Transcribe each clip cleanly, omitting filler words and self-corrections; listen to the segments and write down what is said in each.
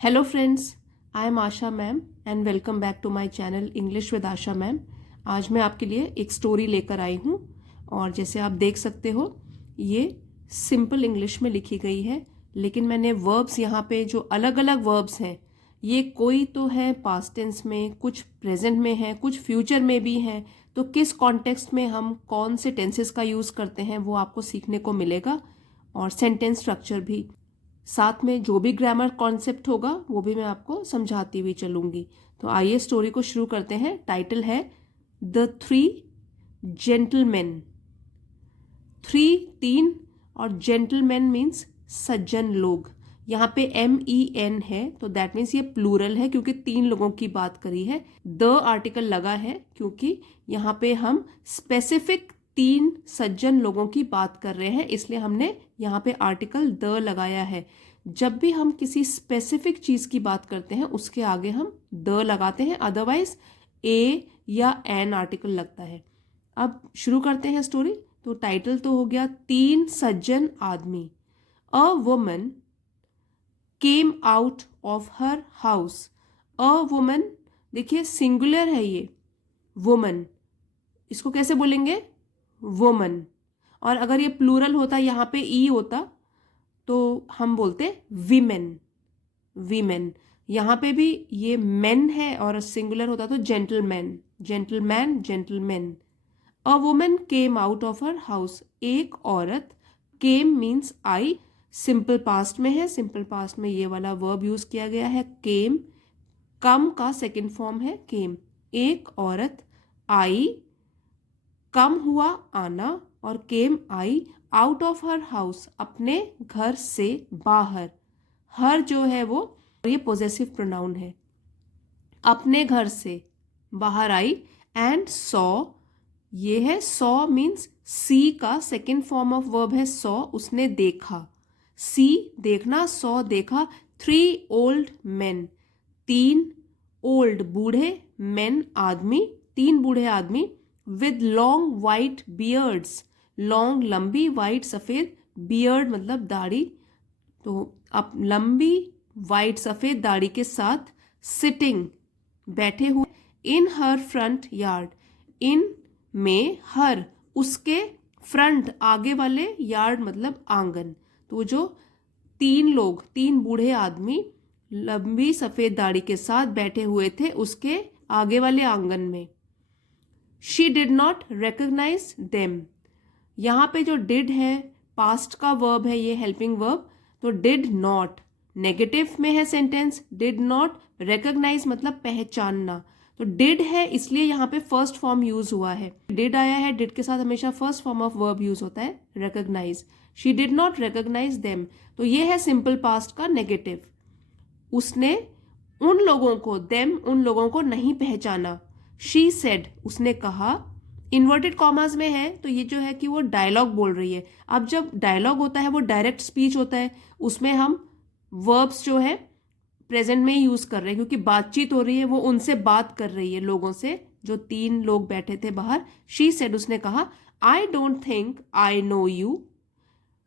Hello friends, I am Asha ma'am and welcome back to my channel English with Asha ma'am. आज मैं आपके लिए एक स्टोरी लेकर आई हूँ और जैसे आप देख सकते हो ये सिंपल इंग्लिश में लिखी गई है, लेकिन मैंने वर्ब्स यहाँ पे जो अलग अलग वर्ब्स हैं ये कोई तो है पास्ट टेंस में, कुछ प्रेजेंट में है, कुछ फ्यूचर में भी हैं। तो किस कॉन्टेक्स्ट में हम कौन से टेंसेस का यूज़ करते हैं वो आपको सीखने को मिलेगा और सेंटेंस स्ट्रक्चर भी। साथ में जो भी ग्रामर कॉन्सेप्ट होगा वो भी मैं आपको समझाती हुई चलूंगी। तो आइए स्टोरी को शुरू करते हैं। टाइटल है द थ्री जेंटलमैन। तीन और जेंटलमैन मीन्स सज्जन लोग। यहाँ पे MEN है तो दैट मीन्स ये प्लूरल है क्योंकि तीन लोगों की बात करी है। द आर्टिकल लगा है क्योंकि यहाँ पे हम स्पेसिफिक तीन सज्जन लोगों की बात कर रहे हैं, इसलिए हमने यहाँ पे आर्टिकल द लगाया है। जब भी हम किसी स्पेसिफिक चीज की बात करते हैं उसके आगे हम द लगाते हैं, अदरवाइज ए या एन आर्टिकल लगता है। अब शुरू करते हैं स्टोरी। तो टाइटल तो हो गया तीन सज्जन आदमी। A woman came out of her house. A woman, देखिए सिंगुलर है ये वुमन, इसको कैसे बोलेंगे वुमन। और अगर ये प्लूरल होता, यहाँ पे ई होता तो हम बोलते वीमेन। वीमेन, यहाँ पे भी ये मेन है और सिंगुलर होता तो gentleman, gentleman, gentleman. A woman came out of her house, एक औरत, केम मीन्स आई, सिंपल पास्ट में है, सिंपल पास्ट में ये वाला वर्ब यूज किया गया है केम। कम का सेकेंड फॉर्म है केम। एक औरत आई, कम हुआ आना, और केम आई आउट ऑफ हर हाउस, अपने घर से बाहर। हर जो है वो ये पोजेसिव प्रोनाउन है, अपने घर से बाहर आई। एंड सॉ, ये है सॉ मीन्स सी का सेकेंड फॉर्म ऑफ वर्ब है सॉ, उसने देखा। सी देखना, सॉ देखा। थ्री ओल्ड मेन, तीन ओल्ड बूढ़े, मेन आदमी, तीन बूढ़े आदमी, with long white beards, long लंबी, वाइट सफेद, बियर्ड मतलब दाढ़ी, तो अब लंबी वाइट सफेद दाढ़ी के साथ, सिटिंग बैठे हुए, इन हर फ्रंट यार्ड, इन में हर उसके, फ्रंट आगे वाले, यार्ड मतलब आंगन। तो जो तीन लोग, तीन बूढ़े आदमी लंबी सफेद दाढ़ी के साथ बैठे हुए थे उसके आगे वाले आंगन में। She did not recognise them, यहाँ पे जो डिड है पास्ट का वर्ब है, ये हेल्पिंग वर्ब, तो डिड नॉट नेगेटिव में है सेंटेंस। डिड नॉट रिकॉग्नाइज मतलब पहचानना, तो डिड है इसलिए यहाँ पे फर्स्ट फॉर्म यूज हुआ है। डिड आया है, डिड के साथ हमेशा first form of verb use होता है recognise. She did not recognise them, तो ये है सिंपल पास्ट का नेगेटिव। उसने उन लोगों को, देम उन लोगों को नहीं पहचाना। शी सेड, उसने कहा, इन्वर्टेड कॉमास में है तो ये जो है कि वो डायलॉग बोल रही है। अब जब डायलॉग होता है वो डायरेक्ट स्पीच होता है, उसमें हम वर्ब्स जो है प्रेजेंट में ही यूज कर रहे हैं क्योंकि बातचीत हो रही है, वो उनसे बात कर रही है लोगों से, जो तीन लोग बैठे थे बाहर। शी सेड, उसने कहा, I don't think I know you.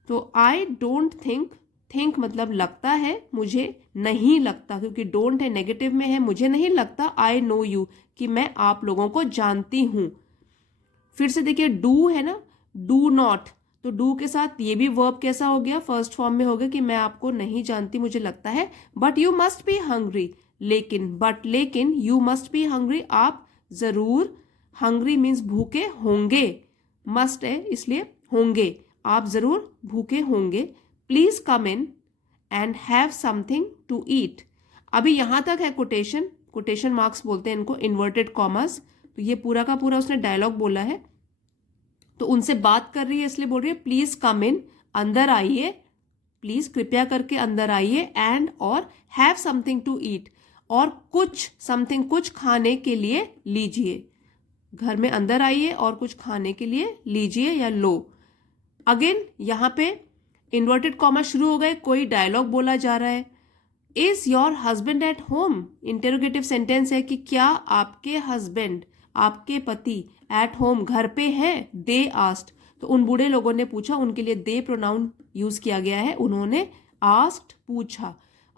तो आई डोंट थिंक, थिंक मतलब लगता है, मुझे नहीं लगता, क्योंकि डोंट है नेगेटिव में है, मुझे नहीं लगता, आई नो यू कि मैं आप लोगों को जानती हूं। फिर से देखिए डू है ना, डू नॉट, तो डू के साथ ये भी वर्ब कैसा हो गया, फर्स्ट फॉर्म में हो गया कि मैं आपको नहीं जानती, मुझे लगता है। But you must be hungry, लेकिन, बट लेकिन, यू मस्ट बी हंग्री, आप जरूर, हंग्री मीन्स भूखे होंगे, मस्ट है इसलिए होंगे, आप जरूर भूखे होंगे। Please come in and have something to eat. अभी यहां तक है कोटेशन, कोटेशन मार्क्स बोलते हैं इनको, इन्वर्टेड कॉमर्स। तो ये पूरा का पूरा उसने डायलॉग बोला है, तो उनसे बात कर रही है इसलिए बोल रही है प्लीज कम इन, अंदर आइए, प्लीज कृपया करके अंदर आइए, एंड और हैव समथिंग टू ईट, और कुछ समथिंग कुछ खाने के लिए लीजिए। घर में अंदर आइए और कुछ खाने के लिए लीजिए या लो। अगेन यहां पे इन्वर्टेड कॉमा शुरू हो गए, कोई डायलॉग बोला जा रहा है। Is your husband at home, interrogative sentence है कि क्या आपके हस्बैंड, आपके पति, एट होम घर पे हैं। दे आस्क्ड, तो उन बूढ़े लोगों ने पूछा, उनके लिए दे प्रोनाउन यूज किया गया है, उन्होंने आस्क्ड पूछा।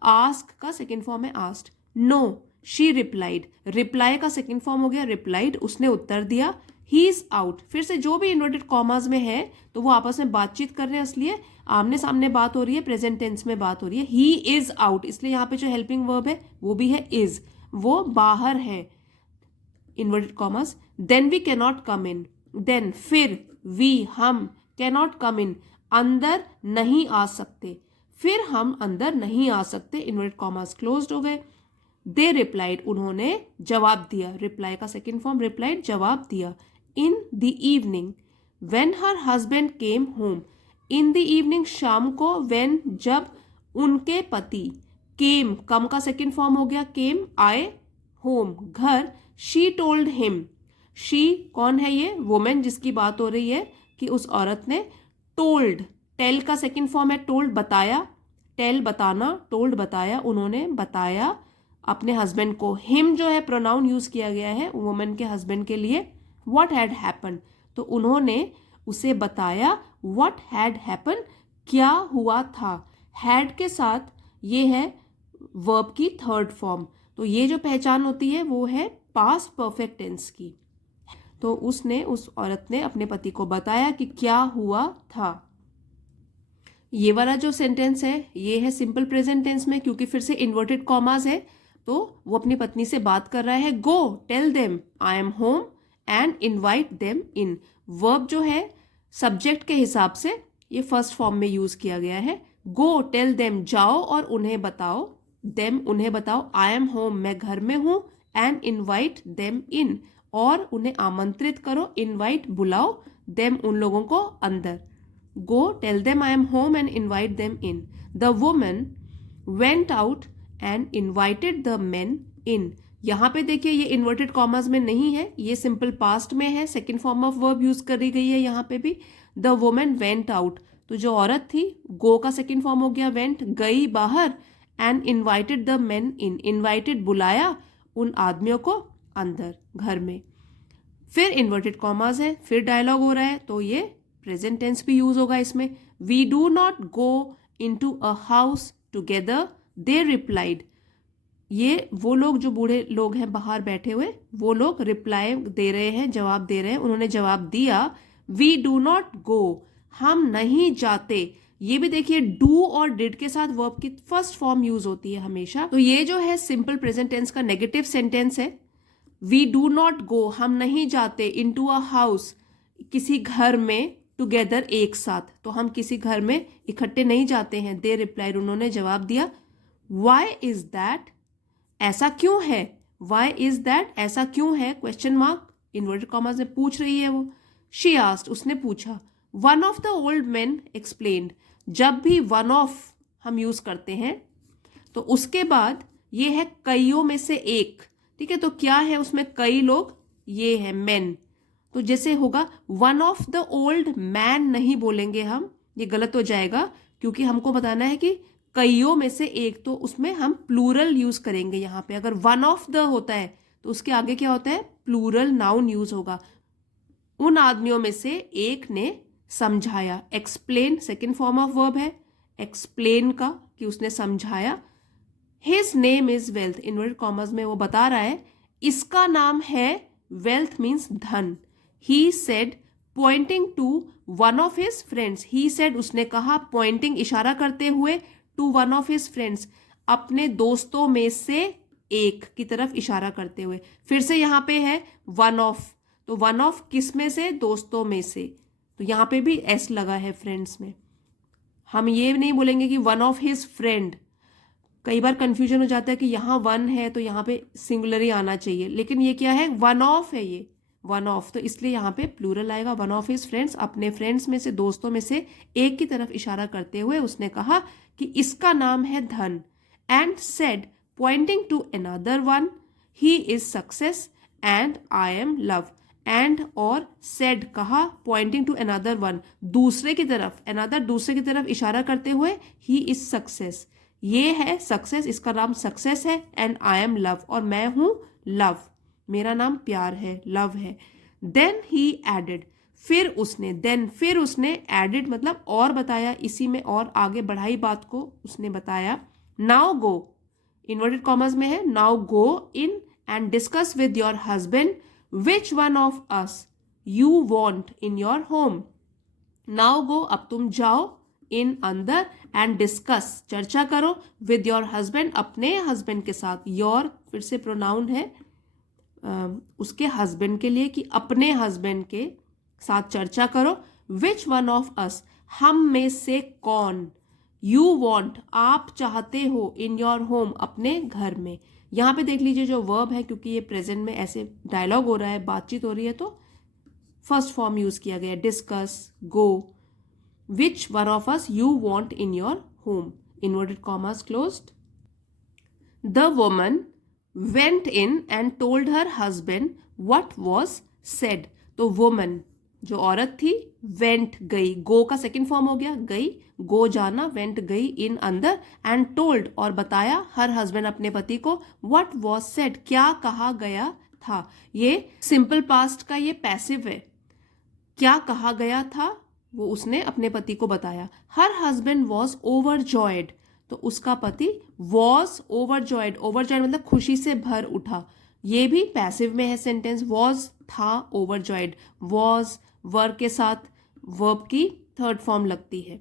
आस्क का सेकेंड फॉर्म है asked, no she replied, reply का सेकेंड फॉर्म हो गया रिप्लाइड, उसने उत्तर दिया, ही इज आउट, फिर से जो भी इन्वर्टेड कॉमास में है तो वो आपस में बातचीत कर रहे हैं, इसलिए आमने सामने बात हो रही है, प्रेजेंट टेंस में बात हो रही है, ही इज आउट, इसलिए यहाँ पे जो हेल्पिंग वर्ब है वो भी है इज, वो बाहर है, inverted commas, then we cannot come in, then फिर, वी हम, कैनॉट कम इन, अंदर नहीं आ सकते, फिर हम अंदर नहीं आ सकते, इन्वर्टेड कॉमास क्लोज्ड हो गए, दे रिप्लाइड, उन्होंने जवाब दिया, रिप्लाई का सेकेंड फॉर्म रिप्लाइड, जवाब दिया, in the evening, when her husband came home, in the evening शाम को, व्हेन जब उनके पति, केम कम का सेकेंड फॉर्म हो गया केम आए, होम घर, शी टोल्ड हिम, शी कौन है ये, वुमेन जिसकी बात हो रही है कि उस औरत ने, टोल्ड, टेल का सेकेंड फॉर्म है टोल्ड, बताया, टेल बताना, टोल्ड बताया, उन्होंने बताया अपने हस्बैंड को, हिम जो है प्रोनाउन यूज किया गया है वुमेन के हस्बैंड के लिए, व्हाट हैड हैपन, तो उन्होंने उसे बताया, व्हाट हैड हैपन, क्या हुआ था, हैड के साथ ये है वर्ब की थर्ड फॉर्म, तो ये जो पहचान होती है वो है पास्ट परफेक्ट टेंस की, तो उसने, उस औरत ने अपने पति को बताया कि क्या हुआ था। ये वाला जो सेंटेंस है ये है सिंपल प्रेजेंट टेंस में, क्योंकि फिर से इन्वर्टेड कॉमास है, तो वो अपनी पत्नी से बात कर रहा है, go tell them I am home and invite them in, verb जो है सब्जेक्ट के हिसाब से ये फर्स्ट फॉर्म में यूज किया गया है, गो टेल देम जाओ और उन्हें बताओ, देम उन्हें बताओ, आई एम होम मैं घर में हूं, एंड इनवाइट देम इन और उन्हें आमंत्रित करो, इनवाइट बुलाओ, देम उन लोगों को अंदर, go tell them I am home and invite them in, the woman went out and invited the men in, यहाँ पे देखिए ये इन्वर्टेड कॉमास में नहीं है, ये सिंपल पास्ट में है, second form of verb use करी गई है यहाँ पे भी, द वुमेन वेंट आउट, तो जो औरत थी, गो का सेकेंड फॉर्म हो गया वेंट, गई बाहर, and invited the men in, invited बुलाया उन आदमियों को अंदर घर में, फिर इन्वर्टेड कॉमास है, फिर डायलॉग हो रहा है, तो ये प्रेजेंट टेंस भी यूज होगा इसमें, we do not go into a house together, they replied, ये वो लोग जो बूढ़े लोग हैं बाहर बैठे हुए, वो लोग रिप्लाई दे रहे हैं, जवाब दे रहे हैं, उन्होंने जवाब दिया, वी डू नॉट गो, हम नहीं जाते, ये भी देखिए डू और डिड के साथ वर्ब की फर्स्ट फॉर्म यूज होती है हमेशा, तो ये जो है सिंपल प्रेजेंट टेंस का नेगेटिव सेंटेंस है, वी डू नॉट गो हम नहीं जाते, इनटू अ हाउस किसी घर में, टुगेदर एक साथ, तो हम किसी घर में इकट्ठे नहीं जाते हैं, दे रिप्लाइड उन्होंने जवाब दिया, वाई इज दैट ऐसा क्यों है, वाई इज दैट ऐसा क्यों है, क्वेश्चन मार्क इन्वर्टेड कॉमास से पूछ रही है वो, शी आस्क्ड उसने पूछा, one of the old man explained, जब भी वन ऑफ हम यूज करते हैं तो उसके बाद ये है कईयों में से एक, ठीक है, तो क्या है उसमें कई लोग, ये है मैन, तो जैसे होगा one of the old man नहीं बोलेंगे हम, ये गलत हो जाएगा, क्योंकि हमको बताना है कि कईयों में से एक, तो उसमें हम प्लूरल यूज करेंगे यहाँ पे, अगर वन ऑफ द होता है तो उसके आगे क्या होता है, प्लूरल नाउन यूज होगा, उन आदमियों में से एक ने समझाया, explain second form of verb है, एक्सप्लेन का कि उसने समझाया, his name is wealth, inverted commas में वो बता रहा है इसका नाम है वेल्थ, मीन्स धन, he said pointing to one of his friends, he said उसने कहा, पॉइंटिंग इशारा करते हुए, to one of his friends अपने दोस्तों में से एक की तरफ इशारा करते हुए, फिर से यहाँ पे है वन ऑफ, तो वन ऑफ किस में से, दोस्तों में से, तो यहाँ पे भी एस लगा है फ्रेंड्स में, हम ये नहीं बोलेंगे कि वन ऑफ हिज फ्रेंड, कई बार कंफ्यूजन हो जाता है कि यहाँ वन है तो यहाँ पे सिंगुलर ही आना चाहिए, लेकिन ये क्या है, वन ऑफ है, ये वन ऑफ, तो इसलिए यहाँ पे प्लूरल आएगा, वन ऑफ हिज फ्रेंड्स अपने फ्रेंड्स में से, दोस्तों में से एक की तरफ इशारा करते हुए उसने कहा कि इसका नाम है धन, and said pointing to another one, he is success and I am love, and और सेड कहा, पॉइंटिंग टू अनदर वन दूसरे की तरफ, अनदर दूसरे की तरफ इशारा करते हुए, ही इज सक्सेस, ये है सक्सेस, इसका नाम सक्सेस है, एंड आई एम लव और मैं हूं लव, मेरा नाम प्यार है, लव है, देन ही एडेड फिर उसने, देन फिर उसने, एडेड मतलब और बताया, इसी में और आगे बढ़ाई बात को उसने बताया, नाउ गो, इन्वर्टेड कॉमर्स में है, now go in and discuss with your husband which one of us you want in your home. Now go, अब तुम जाओ, इन अंदर, एंड डिस्कस चर्चा करो, विद योर हस्बैंड अपने हस्बैंड के साथ, योर फिर से प्रोनाउन है उसके हस्बैंड के लिए कि अपने हस्बैंड के साथ चर्चा करो, विच वन ऑफ अस हम में से कौन, यू वॉन्ट आप चाहते हो, इन योर होम अपने घर में। यहाँ पे देख लीजिए जो वर्ब है, क्योंकि ये प्रेजेंट में ऐसे डायलॉग हो रहा है, बातचीत हो रही है, तो फर्स्ट फॉर्म यूज किया गया, discuss, go, which one of us you want in your home, inverted commas closed. The woman went in and told her husband what was said. तो वुमन जो औरत थी, वेंट गई, गो का सेकेंड फॉर्म हो गया, गई, गो जाना, वेंट गई, इन अंदर, एंड टोल्ड और बताया, हर हस्बैंड अपने पति को, व्हाट वाज सेड क्या कहा गया था। ये सिंपल पास्ट का ये पैसिव है, क्या कहा गया था वो उसने अपने पति को बताया। हर हस्बैंड वॉज ओवरजॉयड, तो उसका पति वॉज ओवरजॉयड, ओवरजॉयड मतलब खुशी से भर उठा, ये भी पैसिव में है सेंटेंस, वॉज था, ओवरजॉयड, वॉज वर्ब के साथ वर्ब की थर्ड फॉर्म लगती है,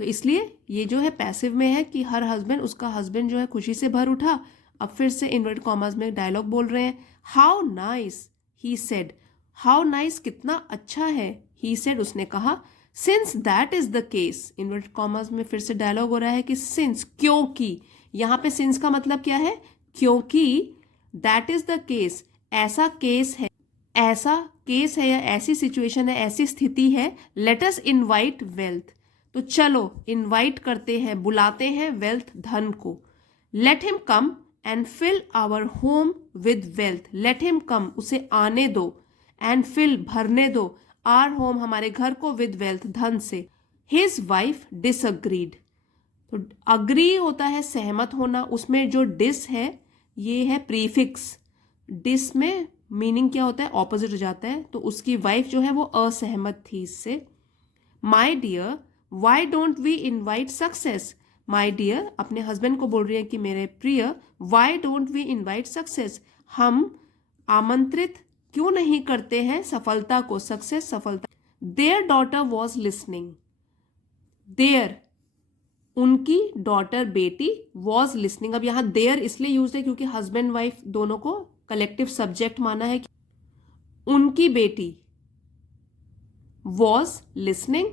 तो इसलिए ये जो है पैसिव में है कि हर हस्बैंड, उसका हस्बैंड जो है खुशी से भर उठा। अब फिर से इन्वर्टेड कॉमर्स में डायलॉग बोल रहे हैं, how nice he said, how nice कितना अच्छा है, ही सेड उसने कहा, since that is the case, inverted commas में फिर से डायलॉग हो रहा है कि सिंस क्योंकि, यहाँ पे सिंस का मतलब क्या है, क्योंकि, दैट इज द केस ऐसा केस है, ऐसा केस है या ऐसी सिचुएशन है, ऐसी स्थिति है, लेट अस इनवाइट वेल्थ, तो चलो इनवाइट करते हैं, बुलाते हैं वेल्थ धन को, let him come and fill our home with wealth, let him come उसे आने दो, एंड फिल भरने दो, आर होम हमारे घर को, विद वेल्थ धन से। हिज वाइफ डिसअग्रीड, तो अग्री होता है सहमत होना, उसमें जो डिस है ये है प्रीफिक्स, डिस में मीनिंग क्या होता है, ऑपोजिट हो जाता है, तो उसकी वाइफ जो है वो असहमत थी इससे। My dear why don't we invite success, my dear अपने हस्बैंड को बोल रही है कि मेरे प्रिय, why don't we invite success हम आमंत्रित क्यों नहीं करते हैं सफलता को, सक्सेस सफलता। Their daughter was listening, their उनकी डॉटर बेटी, वॉज लिसनिंग, अब यहाँ देयर इसलिए यूज है क्योंकि हस्बैंड वाइफ दोनों को कलेक्टिव सब्जेक्ट माना है कि उनकी बेटी, वॉज लिसनिंग,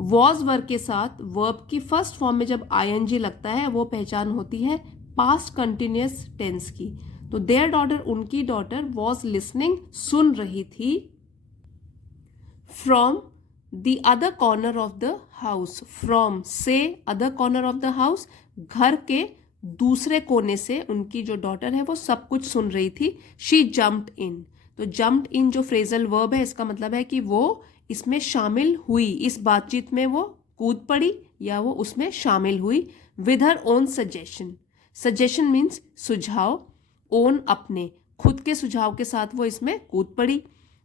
वॉज वर्ब के साथ वर्ब की फर्स्ट फॉर्म में जब आईएनजी लगता है वो पहचान होती है पास्ट कंटिन्यूअस टेंस की, तो देयर डॉटर उनकी डॉटर वॉज लिसनिंग सुन रही थी, from the other corner of the house, from से other corner of the house, घर के दूसरे कोने से उनकी जो डॉटर है वो सब कुछ सुन रही थी। शी जम्प्ड इन, तो जम्प्ड इन जो फ्रेजल वर्ब है इसका मतलब है कि वो इसमें शामिल हुई, इस बातचीत में वो कूद पड़ी या वो उसमें शामिल हुई। With her own suggestion, suggestion means सुझाव, ओन अपने खुद के सुझाव के साथ वो इसमें कूद पड़ी।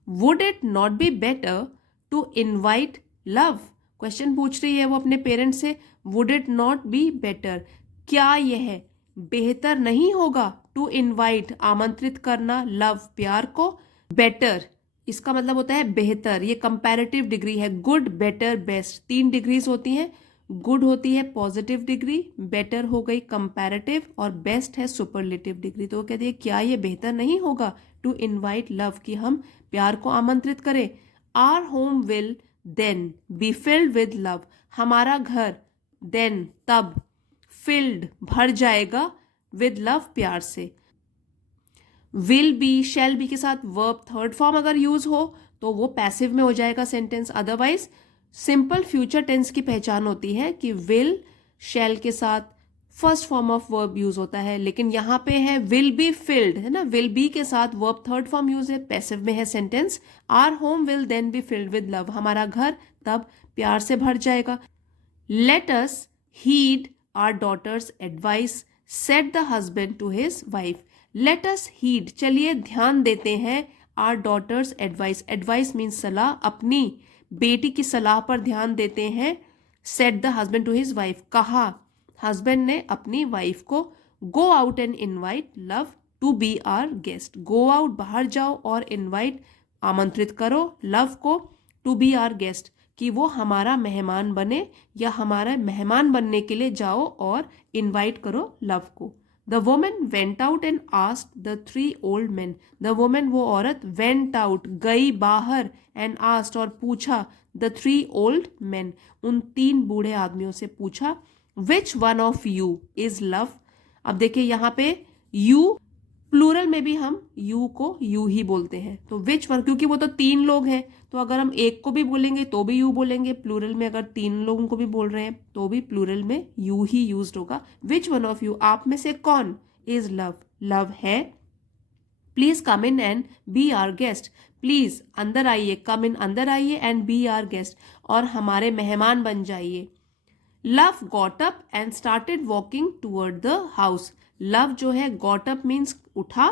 Would it not be better to invite love, question पूछ रही है वो अपने पेरेंट्स से, would it not be better क्या यह बेहतर नहीं होगा, टू इनवाइट आमंत्रित करना, लव प्यार को, बेटर इसका मतलब होता है बेहतर, ये कंपैरेटिव डिग्री है, गुड बेटर बेस्ट, 3 डिग्रीज होती हैं, गुड होती है पॉजिटिव डिग्री, बेटर हो गई कंपैरेटिव और बेस्ट है सुपरलेटिव डिग्री। तो वो कहती है क्या ये बेहतर नहीं होगा टू इनवाइट लव कि हम प्यार को आमंत्रित करें। Our home will then be filled with love, हमारा घर देन तब फिल्ड भर जाएगा विद लव प्यार से। विल बी शैल बी के साथ वर्ब थर्ड फॉर्म अगर यूज हो तो वो पैसिव में हो जाएगा sentence, otherwise simple future tense की पहचान होती है कि विल शैल के साथ first form of verb use होता है, लेकिन यहाँ पे है विल बी फिल्ड है ना, विल बी के साथ वर्ब थर्ड फॉर्म यूज है, पैसिव में है sentence. Our home will then be filled with love, हमारा घर तब प्यार से भर जाएगा। Let us heed our daughter's advice said the husband to his wife, let us heed चलिए ध्यान देते हैं, our daughter's advice, advice means सलाह, अपनी बेटी की सलाह पर ध्यान देते हैं, said the husband to his wife कहा हस्बैंड ने अपनी वाइफ को go out and invite love to be our guest, go out बाहर जाओ और इनवाइट आमंत्रित करो लव को टू बी आवर गेस्ट कि वो हमारा मेहमान बने या हमारा मेहमान बनने के लिए जाओ और इनवाइट करो लव को। The woman went out and asked the 3 old men. The woman वो औरत went out गई बाहर and asked और पूछा the 3 old men उन 3 बूढ़े आदमियों से पूछा which one of you is love। अब देखिए यहाँ पे you प्लूरल में भी हम यू को यू ही बोलते हैं, तो विच वन, क्योंकि वो तो 3 लोग हैं तो अगर हम एक को भी बोलेंगे तो भी यू बोलेंगे, प्लूरल में अगर 3 लोगों को भी बोल रहे हैं तो भी प्लूरल में यू ही यूज्ड होगा। विच वन ऑफ यू, आप में से कौन, इज लव, लव है। Please come in and be our guest, please अंदर आइए, कम इन अंदर आइए एंड बी आवर गेस्ट और हमारे मेहमान बन जाइए। Love got up and started walking toward the house, love जो है गॉट अप मीन्स उठा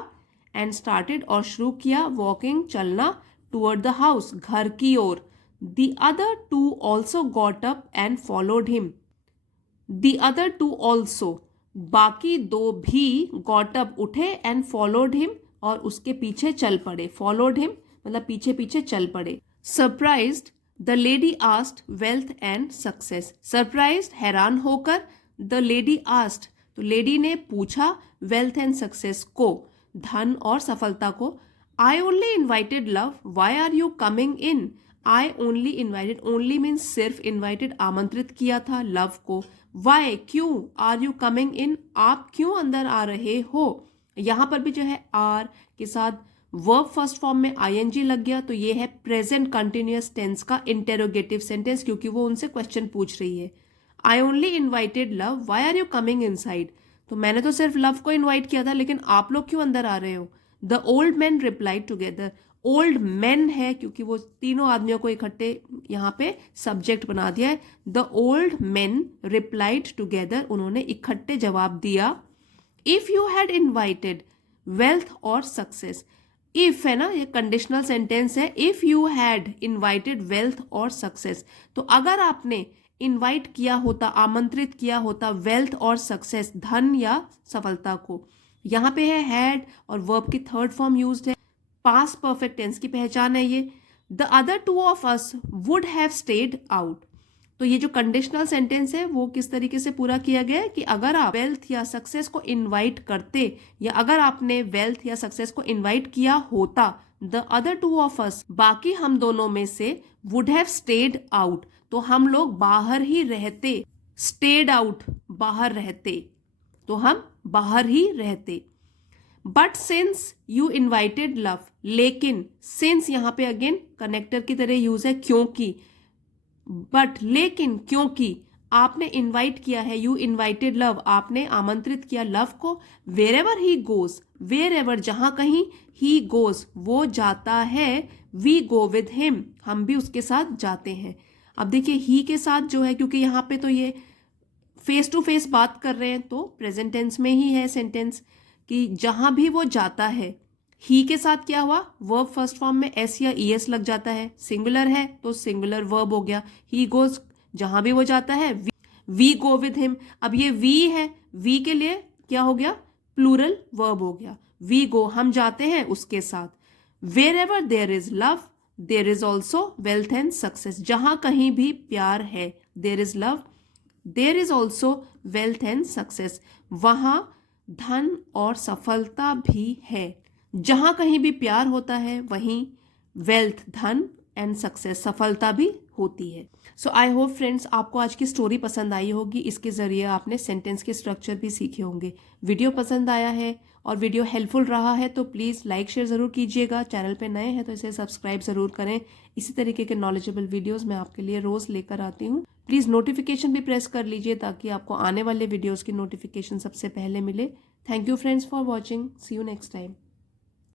एंड स्टार्टेड और शुरू किया वॉकिंग चलना टूवर्ड द हाउस घर की ओर। The other 2 also got up and followed him, the other 2 also बाकी 2 भी गॉट अप उठे एंड फॉलोड हिम और उसके पीछे चल पड़े, फॉलोड हिम मतलब पीछे पीछे चल पड़े। Surprised the lady asked wealth and success, surprised हैरान होकर, द लेडी आस्क्ड तो लेडी ने पूछा वेल्थ एंड सक्सेस को, धन और सफलता को। I only invited love, why are you coming in, I only invited, only means सिर्फ, इन्वाइटेड आमंत्रित किया था लव को। वाई क्यों, आर यू कमिंग इन आप क्यों अंदर आ रहे हो। यहाँ पर भी जो है आर के साथ वर्ब फर्स्ट फॉर्म में आईएनजी लग गया तो ये है प्रेजेंट कंटिन्यूअस टेंस का इंटेरोगेटिव सेंटेंस, क्योंकि वो उनसे क्वेश्चन पूछ रही है। I only invited love, why are you coming inside, तो मैंने तो सिर्फ लव को इन्वाइट किया था लेकिन आप लोग क्यों अंदर आ रहे हो। The old man replied together, old man है क्योंकि वो तीनों आदमियों को इकट्ठे यहाँ पे सब्जेक्ट बना दिया है। The old man replied together, उन्होंने इकट्ठे जवाब दिया। If you had invited wealth और सक्सेस, इफ है ना, ये कंडीशनल सेंटेंस है। If you had invited wealth और सक्सेस, तो अगर आपने इनवाइट किया होता, आमंत्रित किया होता वेल्थ और सक्सेस, धन या सफलता को। यहाँ पे है हैड और वर्ब की 3rd फॉर्म यूज्ड है, पास्ट परफेक्ट टेंस की पहचान है ये। The other 2 of us would have stayed out, तो ये जो कंडीशनल सेंटेंस है वो किस तरीके से पूरा किया गया है कि अगर आप वेल्थ या सक्सेस को इनवाइट करते या अगर आपने वेल्थ या सक्सेस को इनवाइट किया होता, द अदर 2 ऑफ अस बाकी हम दोनों में से वुड हैव स्टेड आउट, तो हम लोग बाहर ही रहते, स्टेड आउट बाहर रहते, तो हम बाहर ही रहते। But since you invited love, लेकिन सिंस यहाँ पे अगेन कनेक्टर की तरह यूज है, क्योंकि, बट लेकिन क्योंकि आपने इनवाइट किया है, यू इन्वाइटेड लव, आपने आमंत्रित किया लव को। Wherever he goes, wherever जहां कहीं, ही गोज वो जाता है, वी गो विद हिम हम भी उसके साथ जाते हैं। अब देखिए ही के साथ जो है, क्योंकि यहाँ पे तो ये फेस टू फेस बात कर रहे हैं तो प्रेजेंट टेंस में ही है सेंटेंस कि जहां भी वो जाता है। ही के साथ क्या हुआ, वर्ब फर्स्ट फॉर्म में एस या ईएस लग जाता है, सिंगुलर है तो सिंगुलर वर्ब हो गया। ही गोज जहां भी वो जाता है, वी गो विद हिम। अब ये वी है, वी के लिए क्या हो गया, प्लूरल वर्ब हो गया। वी गो हम जाते हैं उसके साथ। Wherever there is love there is also wealth and success, जहां कहीं भी प्यार है, there is love there is also wealth and success, वहां धन और सफलता भी है। जहां कहीं भी प्यार होता है वहीं वेल्थ धन एंड सक्सेस सफलता भी होती है। सो आई होप फ्रेंड्स आपको आज की स्टोरी पसंद आई होगी, इसके ज़रिए आपने सेंटेंस के स्ट्रक्चर भी सीखे होंगे। वीडियो पसंद आया है और वीडियो हेल्पफुल रहा है तो प्लीज़ लाइक शेयर ज़रूर कीजिएगा। चैनल पे नए हैं तो इसे सब्सक्राइब ज़रूर करें। इसी तरीके के नॉलेजेबल वीडियोज़ मैं आपके लिए रोज़ लेकर आती हूँ। प्लीज़ नोटिफिकेशन भी प्रेस कर लीजिए ताकि आपको आने वाले वीडियोज़ की नोटिफिकेशन सबसे पहले मिले। Thank you friends for watching, see you next time.